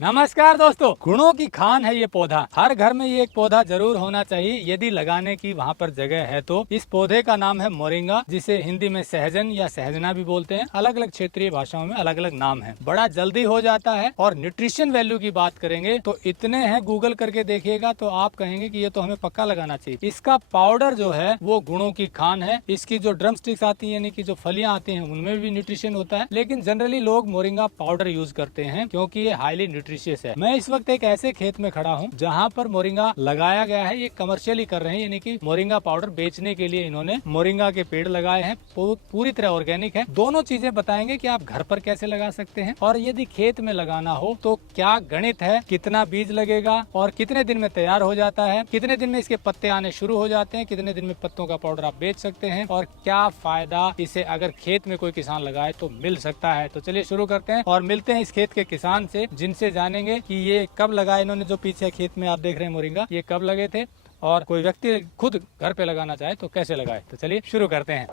नमस्कार दोस्तों, गुणों की खान है ये पौधा। हर घर में ये एक पौधा जरूर होना चाहिए यदि लगाने की वहाँ पर जगह है तो। इस पौधे का नाम है मोरिंगा, जिसे हिंदी में सहजन या सहजना भी बोलते हैं। अलग अलग क्षेत्रीय भाषाओं में अलग अलग नाम है। बड़ा जल्दी हो जाता है और न्यूट्रिशन वैल्यू की बात करेंगे तो इतने हैं, गूगल करके देखिएगा तो आप कहेंगे कि ये तो हमें पक्का लगाना चाहिए। इसका पाउडर जो है वो गुणों की खान है। इसकी जो ड्रम स्टिक्स आती है यानी कि जो फलियां आती हैं उनमें भी न्यूट्रिशन होता है, लेकिन जनरली लोग मोरिंगा पाउडर यूज करते हैं क्योंकि ये हाईली न्यूट्रिशियस है। मैं इस वक्त एक ऐसे खेत में खड़ा हूँ जहाँ पर मोरिंगा लगाया गया है। ये कमर्शियली कर रहे हैं, यानी कि मोरिंगा पाउडर बेचने के लिए इन्होंने मोरिंगा के पेड़ लगाए हैं। पूरी तरह ऑर्गेनिक है। दोनों चीजें बताएंगे कि आप घर पर कैसे लगा सकते हैं और यदि खेत में लगाना हो तो क्या गणित है, कितना बीज लगेगा और कितने दिन में तैयार हो जाता है, कितने दिन में इसके पत्ते आने शुरू हो जाते हैं, कितने दिन में पत्तों का पाउडर आप बेच सकते हैं और क्या फायदा इसे अगर खेत में कोई किसान लगाए तो मिल सकता है। तो चलिए शुरू करते हैं और मिलते हैं इस खेत के किसान से, जिनसे जानेंगे कि ये कब लगाए इन्होंने। जो पीछे खेत में आप देख रहे हैं मोरिंगा, ये कब लगे थे और कोई व्यक्ति खुद घर पे लगाना चाहे तो कैसे लगाए। तो चलिए शुरू करते हैं।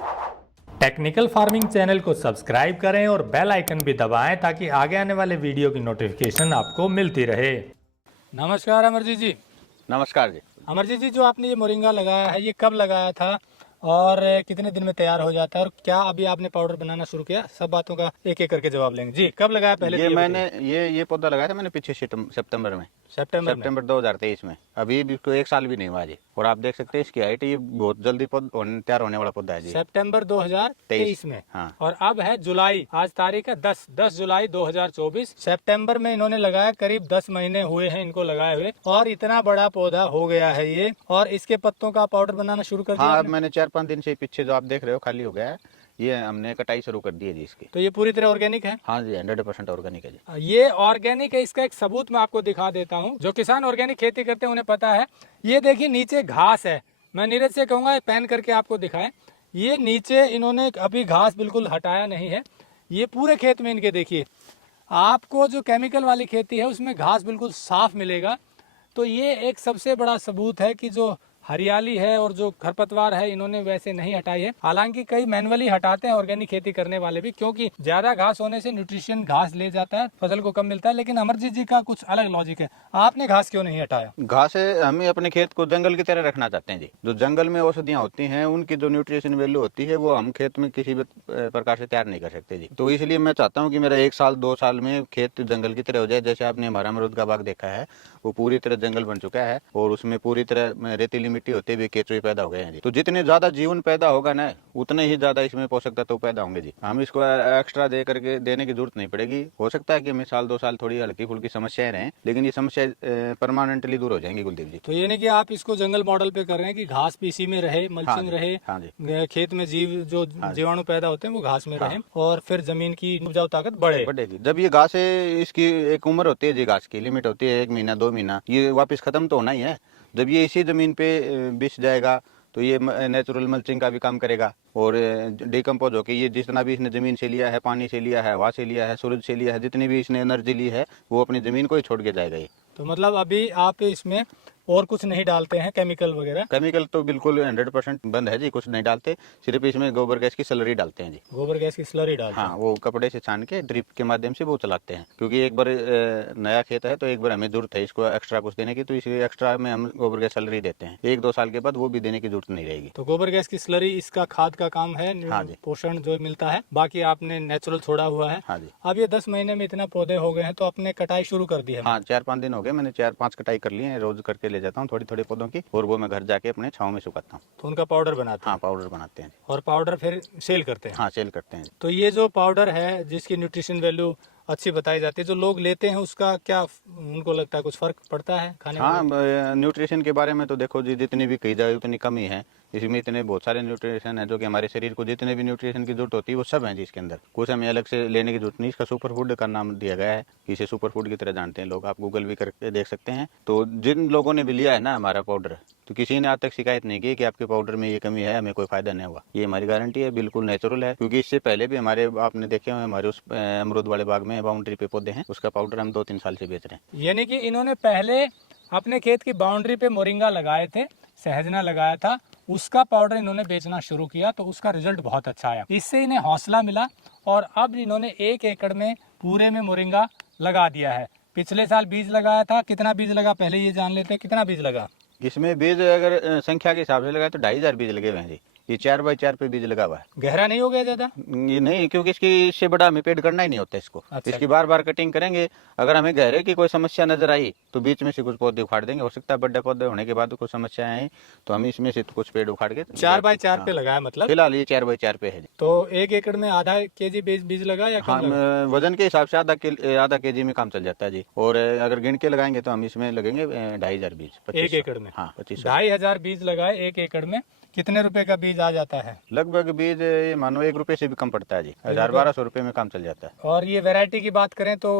टेक्निकल फार्मिंग चैनल को सब्सक्राइब करें और बेल आइकन भी दबाएं ताकि आगे आने वाले वीडियो की नोटिफिकेशन आपको मिलती रहे। नमस्कार अमरजीत जी। नमस्कार जी। अमरजीत जी, जो आपने ये मोरिंगा लगाया है ये कब लगाया था और कितने दिन में तैयार हो जाता है और क्या अभी आपने पाउडर बनाना शुरू किया? सब बातों का एक एक करके जवाब लेंगे जी। कब लगाया पहले? ये मैंने ये पौधा लगाया था मैंने पिछले सितंबर में। सितंबर 2023 में। अभी भी इसको 1 साल भी नहीं हुआ जी। और आप देख सकते हैं इसकी हाइट, ये बहुत जल्दी तैयार होने वाला पौधा है जी। सितंबर 2023 में। हाँ। और अब है जुलाई, आज तारीख है 10 जुलाई 2024। सितंबर में इन्होंने लगाया, करीब 10 महीने हुए हैं इनको लगाए हुए और इतना बड़ा पौधा हो गया है ये। और इसके पत्तों का पाउडर बनाना शुरू कर दिया? हाँ, अब मैंने 4-5 दिन से पीछे जो आप देख रहे हो खाली हो गया है, ये हमने कटाई शुरू कर दी है जी इसकी। तो ये पूरी तरह ऑर्गेनिक है? हाँ जी, 100% ऑर्गेनिक है जी। ये ऑर्गेनिक है, इसका एक सबूत मैं आपको दिखा देता हूँ। जो किसान ऑर्गेनिक खेती करते हैं उन्हें पता है। ये देखिए नीचे घास है, मैं नीरज से कहूंगा पैन करके आपको दिखाएं। ये नीचे इन्होंने अभी घास बिल्कुल हटाया नहीं है। ये पूरे खेत में इनके देखिए, आपको जो केमिकल वाली खेती है उसमें घास बिल्कुल साफ मिलेगा। तो ये एक सबसे बड़ा सबूत है कि जो हरियाली है और जो खरपतवार है इन्होंने वैसे नहीं हटाई है। हालांकि कई मैनुअली हटाते हैं ऑर्गेनिक खेती करने वाले भी, क्योंकि ज्यादा घास होने से न्यूट्रिशन घास ले जाता है, फसल को कम मिलता है। लेकिन अमरजीत जी का कुछ अलग लॉजिक है, आपने घास क्यों नहीं हटाया? घास हमें अपने खेत को जंगल की तरह रखना चाहते हैं जी। जो जंगल में औषधियाँ होती हैं उनकी जो न्यूट्रिशन वैल्यू होती है वो हम खेत में किसी भी प्रकार से तैयार नहीं कर सकते जी। तो इसलिए मैं चाहता हूँ कि मेरा 1 साल 2 साल में खेत जंगल की तरह हो जाए। जैसे आपने हमारा अमरूद का बाग देखा है, वो पूरी तरह जंगल बन चुका है और उसमें पूरी तरह रेतीली मिट्टी होते हुए केचुए पैदा हो गए हैं जी। तो जितने ज्यादा जीवन पैदा होगा ना, उतने ही ज्यादा इसमें पोषक तत्व पैदा होंगे जी। हम इसको एक्स्ट्रा दे करके देने की जरूरत नहीं पड़ेगी। हो सकता है कि हमें 1-2 साल थोड़ी हल्की फुल्की समस्याएं रहें, लेकिन ये समस्या परमानेंटली दूर हो जाएंगी कुलदीप जी। तो ये नहीं कि आप इसको जंगल मॉडल पे कर रहे हैं कि घास भी इसी में रहे, मल्चिंग रहे। हाँ जी। खेत में जो जीवाणु पैदा होते हैं वो घास में रहे और फिर जमीन की उपजाऊ ताकत बढ़ेगी। जब ये घास है, इसकी एक उम्र होती है जी, घास की लिमिट होती है 1 महीना 2 महीना, ये वापस खत्म तो होना ही है। जब ये इसी जमीन पे बिछ जाएगा तो ये नेचुरल मल्चिंग का भी काम करेगा और डिकम्पोज होकर ये जितना भी इसने जमीन से लिया है, पानी से लिया है, हवा से लिया है, सूरज से लिया है, जितनी भी इसने एनर्जी ली है वो अपनी जमीन को ही छोड़ के जाएगा ये। तो मतलब अभी आप इसमें और कुछ नहीं डालते हैं, केमिकल वगैरह? केमिकल तो बिल्कुल 100% बंद है जी, कुछ नहीं डालते। सिर्फ इसमें गोबर गैस की स्लरी डालते हैं जी। गोबर गैस की स्लरी डालते हैं? हाँ, वो कपड़े से छान के ड्रिप के माध्यम से वो चलाते हैं, क्योंकि एक बार नया खेत है तो एक बार हमें जरूरत है इसको एक्स्ट्रा कुछ देने की, तो इसलिए एक्स्ट्रा में हम गोबर गैस स्लरी देते हैं। 1-2 साल के बाद वो भी देने की जरूरत नहीं रहेगी। तो गोबर गैस की स्लरी इसका खाद का काम है? हाँ जी। पोषण जो मिलता है, बाकी आपने नेचुरल छोड़ा हुआ है। हाँ जी। अब ये 10 महीने में इतना पौधे हो गए हैं तो आपने कटाई शुरू कर दी है? हाँ, 4-5 दिन हो गए, मैंने 4-5 कटाई कर ली है। रोज करके ले जाता हूँ थोड़ी थोड़ी पौधों की और वो मैं घर जाके अपने छाँव में सुखाता हूँ। तो उनका पाउडर बनाते हैं? हाँ, पाउडर बनाते हैं और पाउडर फिर सेल करते हैं? हाँ, सेल करते हैं। तो ये जो पाउडर है जिसकी न्यूट्रिशन वैल्यू अच्छी बताई जाती है, जो लोग लेते हैं उसका क्या उनको लगता है कुछ फर्क पड़ता है खाने में? हाँ, न्यूट्रिशन के बारे में तो देखो जी, जितनी भी कही जाए उतनी कमी है। इसमें इतने बहुत सारे न्यूट्रिशन है जो कि हमारे शरीर को जितने भी न्यूट्रिशन की जरूरत होती है वो सब है जी इसके अंदर। कुछ हमें अलग से लेने की जरूरत नहीं। इसका सुपर फूड का नाम दिया गया है, इसे सुपर फूड की तरह जानते हैं लोग। आप गूगल भी करके देख सकते हैं। तो जिन लोगों ने भी लिया है ना हमारा पाउडर, तो किसी ने आज तक शिकायत नहीं की कि आपके पाउडर में ये कमी है, हमें कोई फायदा नहीं हुआ। ये हमारी गारंटी है, बिल्कुल नेचुरल है। क्योंकि इससे पहले भी हमारे आपने देखे हुए हमारे उस अमरूद वाले बाग में बाउंड्री पे पौधे हैं, उसका पाउडर हम 2-3 साल से बेच रहे हैं। यानी कि इन्होंने पहले अपने खेत की बाउंड्री पे मोरिंगा लगाए थे, सहजना लगाया था, उसका पाउडर इन्होंने बेचना शुरू किया तो उसका रिजल्ट बहुत अच्छा आया। इससे इन्हें हौसला मिला और अब इन्होंने 1 एकड़ में पूरे में मोरिंगा लगा दिया है। पिछले साल बीज लगाया था, कितना बीज लगा पहले ये जान लेते हैं, कितना बीज लगा? इसमें बीज अगर संख्या के हिसाब से लगाए तो 2500 बीज लगे हुए हैं जी। ये 4x4 पे बीज लगा हुआ है। गहरा नहीं हो गया ज्यादा? ये नहीं, क्योंकि इससे बड़ा हमें पेड़ करना ही नहीं होता इसको। अच्छा। इसकी बार बार कटिंग करेंगे। अगर हमें गहरे की कोई समस्या नजर आई तो बीच में से कुछ पौधे उखाड़ देंगे। हो सकता है बड़े पौधे होने के बाद कुछ समस्याएं आई तो हम इसमें से कुछ पेड़ उखाड़ के 4x4 पे लगाया मतलब? फिलहाल ये 4x4 पे है जी। तो 1 एकड़ में आधा केजी बीज लगा या हाँ, कम लगा? वजन के हिसाब से आधा केजी में काम चल जाता है जी। और अगर गिन के लगाएंगे तो हम इसमें लगेंगे 2500 बीज। 1 एकड़ में? हाँ, 2500। 2500 बीज लगाए 1 एकड़ में, कितने रुपए का बीज आ जाता है? लगभग बीज ये मानो 1 रुपए से भी कम पड़ता है जी। 1000-1200 रुपए में काम चल जाता है। और ये वैरायटी की बात करें तो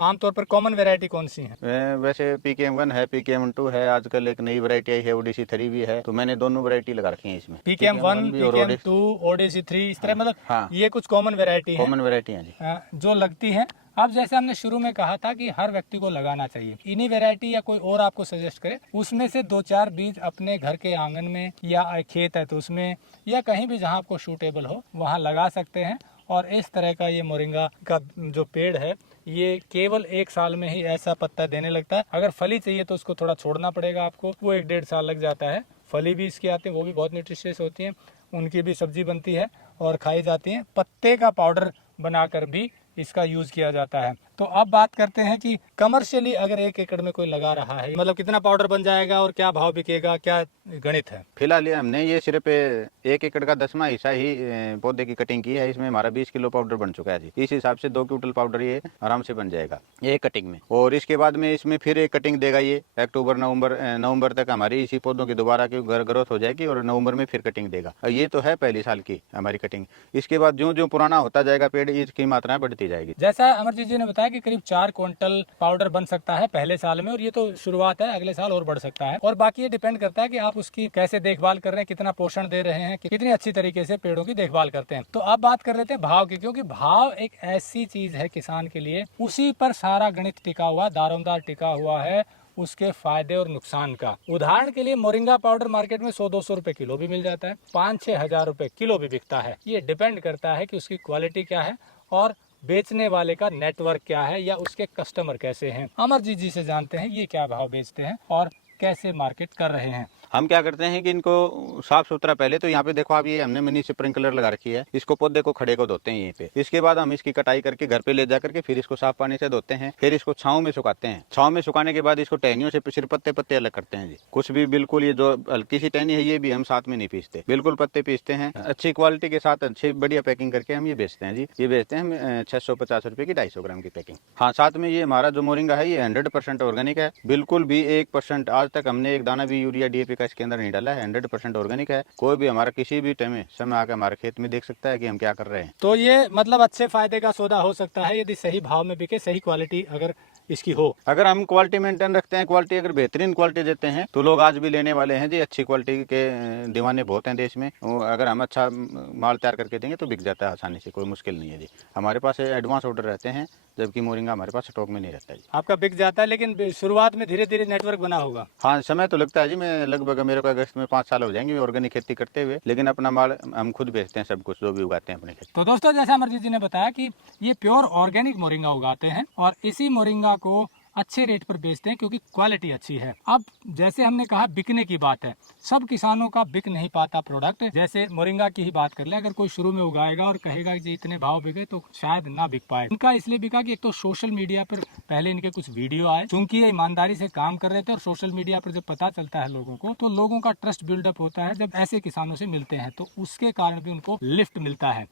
आमतौर पर कॉमन वैरायटी कौन सी है? वैसे PKM1 है, PKM2 है, आजकल एक नई वैरायटी आई है ODC3 भी है। तो मैंने दोनों वैरायटी लगा रखी है इसमें। PKM1, भी और PKM2, ODC3 इस तरह मतलब हाँ। ये कुछ कॉमन वैरायटी है कॉमन वैरायटी है जी। जो लगती है। अब जैसे हमने शुरू में कहा था कि हर व्यक्ति को लगाना चाहिए, इन्हीं वैरायटी या कोई और आपको सजेस्ट करे, उसमें से 2-4 बीज अपने घर के आंगन में या खेत है तो उसमें या कहीं भी जहां आपको सूटेबल हो वहां लगा सकते हैं। और इस तरह का ये मोरिंगा का जो पेड़ है ये केवल 1 साल में ही ऐसा पत्ता देने लगता है। अगर फली चाहिए तो उसको थोड़ा छोड़ना पड़ेगा आपको, वो 1-1.5 साल लग जाता है। फली भी इसकी आती है, वो भी बहुत न्यूट्रिशियस होती है, उनकी भी सब्जी बनती है और खाई जाती है। पत्ते का पाउडर बनाकर भी इसका यूज किया जाता है। तो अब बात करते हैं कि कमर्शियली अगर 1 एकड़ में कोई लगा रहा है मतलब कितना पाउडर बन जाएगा और क्या भाव बिकेगा, क्या गणित है? फिलहाल ये हमने ये सिर्फ 1 एकड़ का 10वां हिस्सा ही पौधे की कटिंग की है। इसमें हमारा 20 किलो पाउडर बन चुका है जी। इस हिसाब से 2 क्विंटल पाउडर ये आराम से बन जाएगा एक कटिंग में। और इसके बाद में इसमें फिर एक कटिंग देगा ये अक्टूबर नवंबर तक हमारी इसी पौधों की दोबारा की ग्रोथ हो जाएगी और नवंबर में फिर कटिंग देगा। ये तो है पहली साल की हमारी कटिंग। इसके बाद जो जो पुराना होता जाएगा पेड़, इसकी मात्राएं बढ़ती जाएगी। जैसा अमरजीत जी ने बताया कि करीब 4 क्विंटल पाउडर बन सकता है पहले साल में, और ये तो शुरुआत है, अगले साल और बढ़ सकता है। और बाकी ये डिपेंड करता है कि आप उसकी कैसे देखभाल कर रहे हैं, कितना पोषण दे रहे हैं, कितनी अच्छी तरीके से पेड़ों की देखभाल करते हैं। तो अब बात कर लेते हैं भाव की, क्योंकि भाव एक ऐसी चीज है किसान के लिए, उसी पर सारा गणित टिका हुआ, दारोमदार टिका हुआ है उसके फायदे और नुकसान का। उदाहरण के लिए मोरिंगा पाउडर मार्केट में 100-200 रुपए किलो भी मिल जाता है, 5-6 हजार रुपए किलो भी बिकता है। ये डिपेंड करता है कि उसकी क्वालिटी क्या है और बेचने वाले का नेटवर्क क्या है या उसके कस्टमर कैसे हैं। अमरजीत जी से जानते हैं ये क्या भाव बेचते हैं और कैसे मार्केट कर रहे हैं। हम क्या करते हैं कि इनको साफ सुथरा, पहले तो यहाँ पे देखो आप, ये हमने मिनी स्प्रिंकलर लगा रखी है। इसको पौधे को खड़े को धोते हैं यहीं पे। इसके बाद हम इसकी कटाई करके घर पे ले जा करके फिर इसको साफ पानी से धोते हैं। फिर इसको छांव में सुखाते हैं। छांव में सुखाने के बाद इसको टहनियों से सिर्फ पत्ते पत्ते अलग करते हैं जी। कुछ भी बिल्कुल ये जो हल्की सी टहनी है ये भी हम साथ में नहीं पीसते, बिल्कुल पत्ते पीसते हैं। अच्छी क्वालिटी के साथ अच्छी बढ़िया पैकिंग करके हम ये बेचते हैं जी। ये बेचते हैं हम 650 रुपए की 250 ग्राम की पैकिंग। हाँ, साथ में ये हमारा जो मोरिंगा है ये 100% ऑर्गेनिक है। बिल्कुल भी 1% आज तक हमने एक दाना भी यूरिया DAP का इसके अंदर नहीं डाला है। 100% ऑर्गेनिक है। कोई भी हमारा किसी भी टाइम समय आकर हमारे खेत में देख सकता है कि हम क्या कर रहे हैं। तो ये मतलब अच्छे फायदे का सौदा हो सकता है यदि सही भाव में बिके, सही क्वालिटी अगर इसकी हो। अगर हम क्वालिटी मेंटेन रखते हैं, क्वालिटी अगर बेहतरीन क्वालिटी देते हैं तो लोग आज भी लेने वाले हैं जी। अच्छी क्वालिटी के दीवाने बहुत हैं देश में। अगर हम अच्छा माल तैयार करके देंगे तो बिक जाता है आसानी से, कोई मुश्किल नहीं है जी। हमारे पास एडवांस ऑर्डर रहते हैं, जबकि मोरिंगा हमारे पास स्टॉक में नहीं रहता जी। आपका बिक जाता है, लेकिन शुरुआत में धीरे धीरे नेटवर्क बना होगा। हाँ, समय तो लगता है जी। मैं लगभग मेरे को अगस्त में 5 साल हो जाएंगे ऑर्गेनिक खेती करते हुए, लेकिन अपना माल हम खुद बेचते हैं, सब कुछ जो भी उगाते हैं अपने खेत। तो दोस्तों, जैसा अमरजीत जी ने बताया कि ये प्योर ऑर्गेनिक मोरिंगा उगाते हैं और इसी मोरिंगा को अच्छे रेट पर बेचते हैं क्योंकि क्वालिटी अच्छी है। अब जैसे हमने कहा बिकने की बात है, सब किसानों का बिक नहीं पाता प्रोडक्ट। जैसे मोरिंगा की ही बात कर ले, अगर कोई शुरू में उगाएगा और कहेगा कि इतने भाव बिके तो शायद ना बिक पाए। इनका इसलिए बिका कि एक तो सोशल मीडिया पर पहले इनके कुछ वीडियो आए, चूंकि ये ईमानदारी से काम कर रहे थे और सोशल मीडिया पर जब पता चलता है लोगों को, तो लोगों का ट्रस्ट बिल्डअप होता है जब ऐसे किसानों से मिलते हैं, तो उसके कारण भी उनको लिफ्ट मिलता है।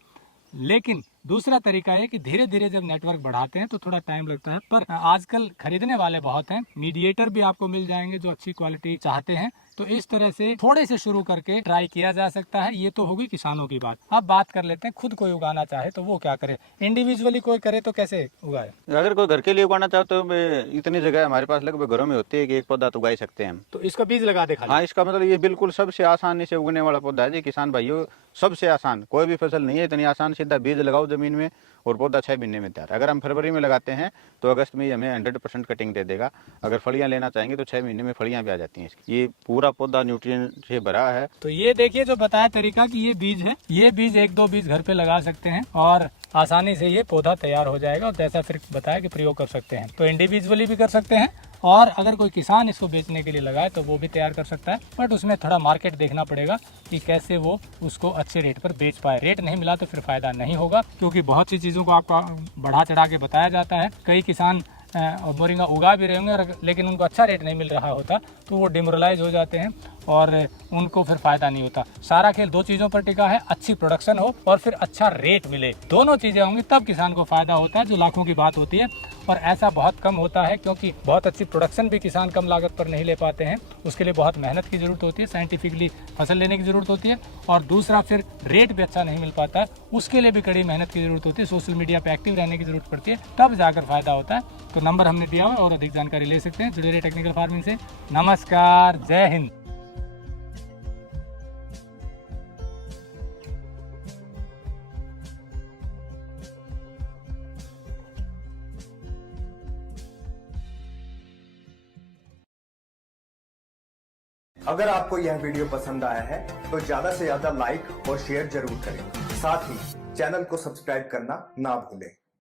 लेकिन दूसरा तरीका है कि धीरे धीरे जब नेटवर्क बढ़ाते हैं तो थोड़ा टाइम लगता है, पर आजकल खरीदने वाले बहुत हैं, मीडिएटर भी आपको मिल जाएंगे जो अच्छी क्वालिटी चाहते हैं। तो इस तरह से थोड़े से शुरू करके ट्राई किया जा सकता है। ये तो होगी किसानों की बात। अब बात कर लेते हैं खुद कोई उगाना चाहे तो वो क्या करे, इंडिविजुअली कोई करे तो कैसे उगाए। अगर कोई घर के लिए उगाना चाहे तो इतनी जगह हमारे पास लगभग घरों में होती है कि एक पौधा तो उगा ही सकते हैं हम। तो इसका बीज लगा दे खाली। हाँ, इसका मतलब ये बिल्कुल सबसे आसानी से उगने वाला पौधा है जी। किसान भाइयों, सबसे आसान कोई भी फसल नहीं है इतनी आसान। सीधा बीज लगाओ जमीन में और पौधा 6 महीने में तैयार। अगर हम फरवरी में लगाते हैं तो अगस्त में ही हमें 100% कटिंग दे देगा। अगर फलियां लेना चाहेंगे तो 6 महीने में फलियां भी आ जाती हैं। ये पूरा पौधा न्यूट्रिएंट से भरा है। तो ये देखिए जो बताया तरीका कि ये बीज है, ये बीज 1-2 बीज घर पे लगा सकते हैं और आसानी से ये पौधा तैयार हो जाएगा। और जैसा फिर बताया कि प्रयोग कर सकते हैं, तो इंडिविजुअली भी कर सकते हैं और अगर कोई किसान इसको बेचने के लिए लगाए तो वो भी तैयार कर सकता है। बट उसमें थोड़ा मार्केट देखना पड़ेगा कि कैसे वो उसको अच्छे रेट पर बेच पाए। रेट नहीं मिला तो फिर फायदा नहीं होगा, क्योंकि बहुत सी चीज़ों को आपको बढ़ा चढ़ा के बताया जाता है। कई किसान मोरिंगा उगा भी रहे होंगे लेकिन उनको अच्छा रेट नहीं मिल रहा होता तो वो डिमोरलाइज हो जाते हैं और उनको फिर फायदा नहीं होता। सारा खेल 2 चीज़ों पर टिका है, अच्छी प्रोडक्शन हो और फिर अच्छा रेट मिले। दोनों चीज़ें होंगी तब किसान को फायदा होता है, जो लाखों की बात होती है। और ऐसा बहुत कम होता है, क्योंकि बहुत अच्छी प्रोडक्शन भी किसान कम लागत पर नहीं ले पाते हैं। उसके लिए बहुत मेहनत की ज़रूरत होती है, साइंटिफिकली फसल लेने की ज़रूरत होती है। और दूसरा फिर रेट भी अच्छा नहीं मिल पाता है, उसके लिए भी कड़ी मेहनत की ज़रूरत होती है। सोशल मीडिया पर एक्टिव रहने की ज़रूरत पड़ती है, तब जाकर फायदा होता है। तो नंबर हमने दिया हुआ और अधिक जानकारी ले सकते हैं। जुड़े रहिए टेक्निकल फार्मिंग से। नमस्कार, जय हिंद। अगर आपको यह वीडियो पसंद आया है तो ज्यादा से ज्यादा लाइक और शेयर जरूर करें। साथ ही चैनल को सब्सक्राइब करना ना भूलें।